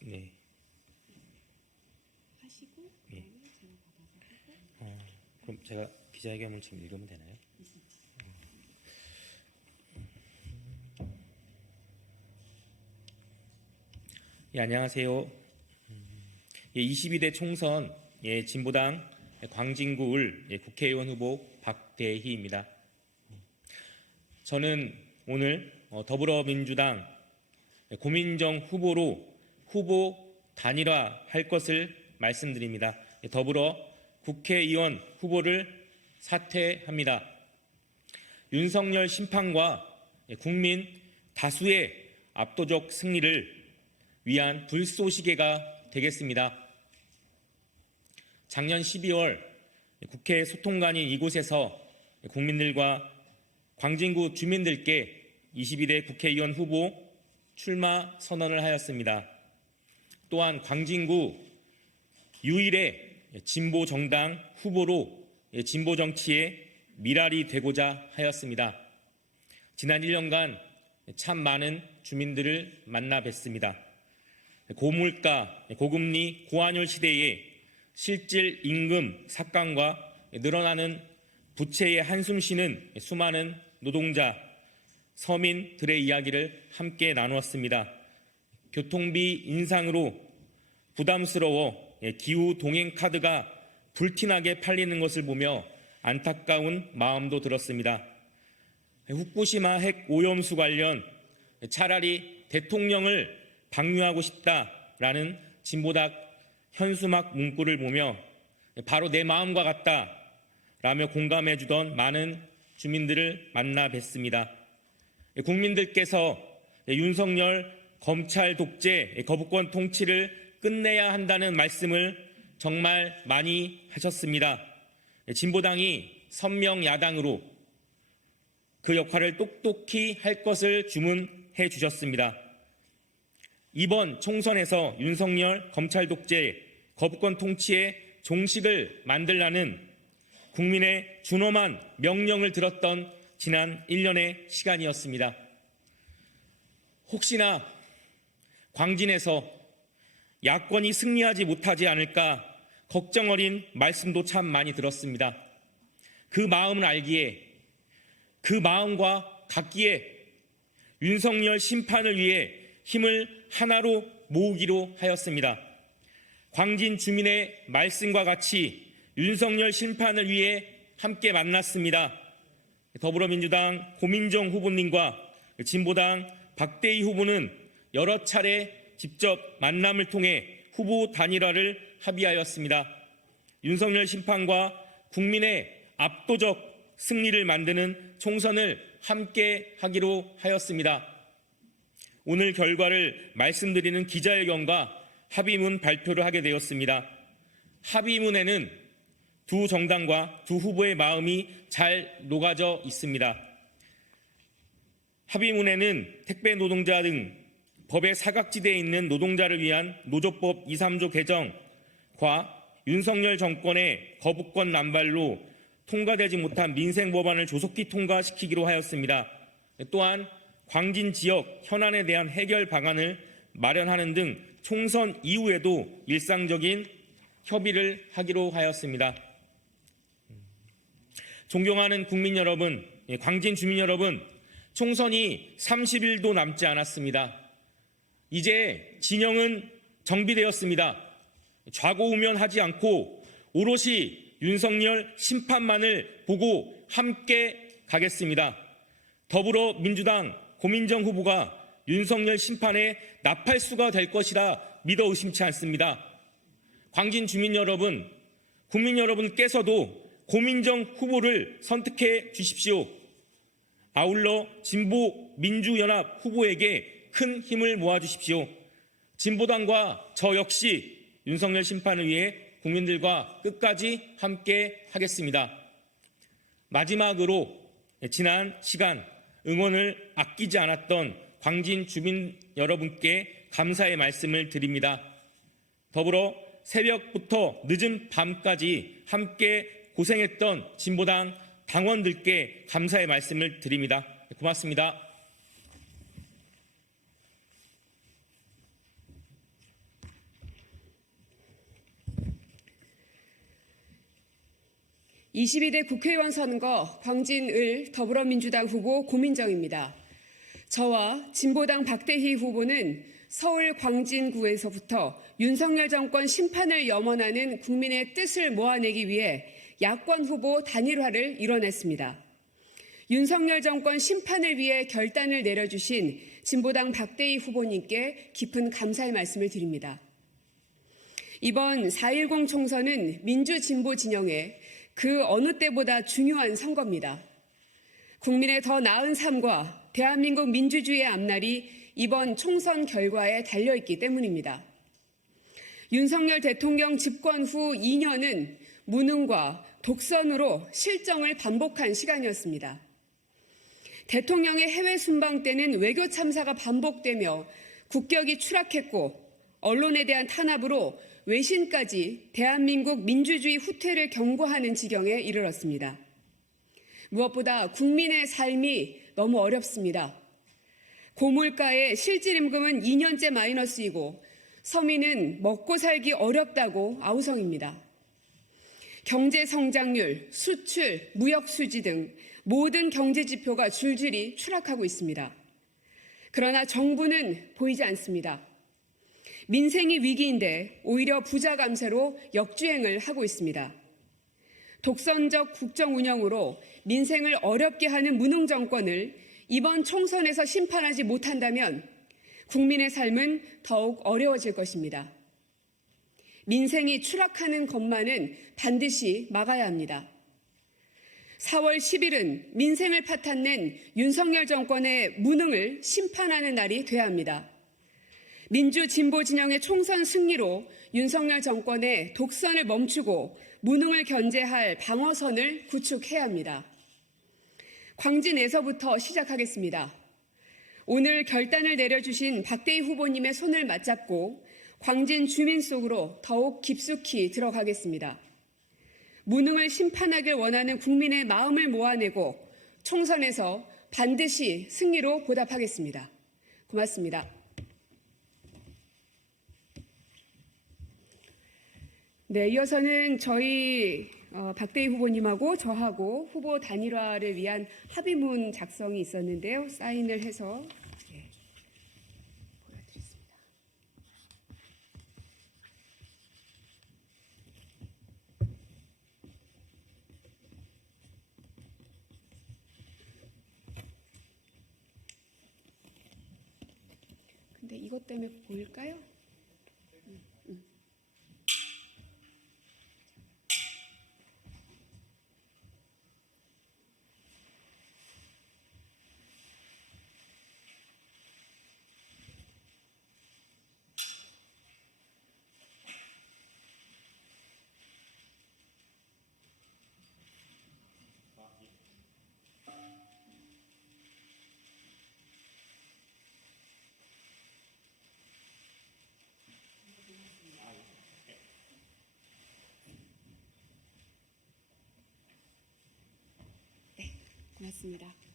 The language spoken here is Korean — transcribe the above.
네. 하시고 예. 그다음에 제가 받아서 하고. 그럼 제가 기자회견을 지금 읽으면 되나요? 예, 안녕하세요. 22대 총선 진보당 광진구 을 국회의원 후보 박대희입니다. 저는 오늘 더불어민주당 고민정 후보로 후보 단일화할 것을 말씀드립니다. 더불어 국회의원 후보를 사퇴합니다. 윤석열 심판과 국민 다수의 압도적 승리를 위한 불쏘시개가 되겠습니다. 작년 12월 국회 소통관인 이곳에서 국민들과 광진구 주민들께 22대 국회의원 후보 출마 선언을 하였습니다. 또한 광진구 유일의 진보 정당 후보로 진보 정치의 미랄이 되고자 하였습니다. 지난 1년간 참 많은 주민들을 만나 뵀습니다. 고물가, 고금리, 고환율 시대에 실질 임금 삭감과 늘어나는 부채에 한숨 쉬는 수많은 노동자, 서민들의 이야기를 함께 나누었습니다. 교통비 인상으로 부담스러워 기후 동행 카드가 불티나게 팔리는 것을 보며 안타까운 마음도 들었습니다. 후쿠시마 핵 오염수 관련 차라리 대통령을 방류하고 싶다라는 진보당 현수막 문구를 보며 바로 내 마음과 같다라며 공감해 주던 많은 주민들을 만나 뵀습니다. 국민들께서 윤석열 검찰 독재 거부권 통치를 끝내야 한다는 말씀을 정말 많이 하셨습니다. 진보당이 선명 야당으로 그 역할을 똑똑히 할 것을 주문해 주셨습니다. 이번 총선에서 윤석열 검찰 독재 거부권 통치의 종식을 만들라는 국민의 준엄한 명령을 들었던 지난 1년의 시간이었습니다. 혹시나 광진에서 야권이 승리하지 못하지 않을까 걱정 어린 말씀도 참 많이 들었습니다. 그 마음을 알기에, 그 마음과 같기에 윤석열 심판을 위해 힘을 하나로 모으기로 하였습니다. 광진 주민의 말씀과 같이 윤석열 심판을 위해 함께 만났습니다. 더불어민주당 고민정 후보님과 진보당 박대희 후보는 여러 차례 직접 만남을 통해 후보 단일화를 합의하였습니다. 윤석열 심판과 국민의 압도적 승리를 만드는 총선을 함께 하기로 하였습니다. 오늘 결과를 말씀드리는 기자회견과 합의문 발표를 하게 되었습니다. 합의문에는 두 정당과 두 후보의 마음이 잘 녹아져 있습니다. 합의문에는 택배 노동자 등 법의 사각지대에 있는 노동자를 위한 노조법 2, 3조 개정과 윤석열 정권의 거부권 남발로 통과되지 못한 민생 법안을 조속히 통과시키기로 하였습니다. 또한 광진 지역 현안에 대한 해결 방안을 마련하는 등 총선 이후에도 일상적인 협의를 하기로 하였습니다. 존경하는 국민 여러분, 광진 주민 여러분, 총선이 30일도 남지 않았습니다. 이제 진영은 정비되었습니다. 좌고우면하지 않고 오롯이 윤석열 심판만을 보고 함께 가겠습니다. 더불어민주당 고민정 후보가 윤석열 심판의 나팔수가 될 것이라 믿어 의심치 않습니다. 광진 주민 여러분, 국민 여러분께서도 고민정 후보를 선택해 주십시오. 아울러 진보민주연합 후보에게 큰 힘을 모아주십시오. 진보당과 저 역시 윤석열 심판을 위해 국민들과 끝까지 함께 하겠습니다. 마지막으로 지난 시간 응원을 아끼지 않았던 광진 주민 여러분께 감사의 말씀을 드립니다. 더불어 새벽부터 늦은 밤까지 함께 고생했던 진보당 당원들께 감사의 말씀을 드립니다. 고맙습니다. 22대 국회의원 선거 광진을 더불어민주당 후보 고민정입니다. 저와 진보당 박대희 후보는 서울 광진구에서부터 윤석열 정권 심판을 염원하는 국민의 뜻을 모아내기 위해 야권 후보 단일화를 이뤄냈습니다. 윤석열 정권 심판을 위해 결단을 내려주신 진보당 박대희 후보님께 깊은 감사의 말씀을 드립니다. 이번 4.10 총선은 민주진보 진영에 그 어느 때보다 중요한 선거입니다. 국민의 더 나은 삶과 대한민국 민주주의의 앞날이 이번 총선 결과에 달려있기 때문입니다. 윤석열 대통령 집권 후 2년은 무능과 독선으로 실정을 반복한 시간이었습니다. 대통령의 해외 순방 때는 외교 참사가 반복되며 국격이 추락했고 언론에 대한 탄압으로 외신까지 대한민국 민주주의 후퇴를 경고하는 지경에 이르렀습니다. 무엇보다 국민의 삶이 너무 어렵습니다. 고물가의 실질임금은 2년째 마이너스이고 서민은 먹고 살기 어렵다고 아우성입니다. 경제 성장률, 수출, 무역 수지 등 모든 경제 지표가 줄줄이 추락하고 있습니다. 그러나 정부는 보이지 않습니다. 민생이 위기인데 오히려 부자 감세로 역주행을 하고 있습니다. 독선적 국정 운영으로 민생을 어렵게 하는 무능 정권을 이번 총선에서 심판하지 못한다면 국민의 삶은 더욱 어려워질 것입니다. 민생이 추락하는 것만은 반드시 막아야 합니다. 4월 10일은 민생을 파탄낸 윤석열 정권의 무능을 심판하는 날이 돼야 합니다. 민주 진보 진영의 총선 승리로 윤석열 정권의 독선을 멈추고 무능을 견제할 방어선을 구축해야 합니다. 광진에서부터 시작하겠습니다. 오늘 결단을 내려주신 박대희 후보님의 손을 맞잡고 광진 주민 속으로 더욱 깊숙이 들어가겠습니다. 무능을 심판하길 원하는 국민의 마음을 모아내고 총선에서 반드시 승리로 보답하겠습니다. 고맙습니다. 네, 이어서는 저희 박대희 후보님하고 저하고 후보 단일화를 위한 합의문 작성이 있었는데요. 사인을 해서 보여드리겠습니다. 근데 이것 때문에 보일까요? 고맙습니다.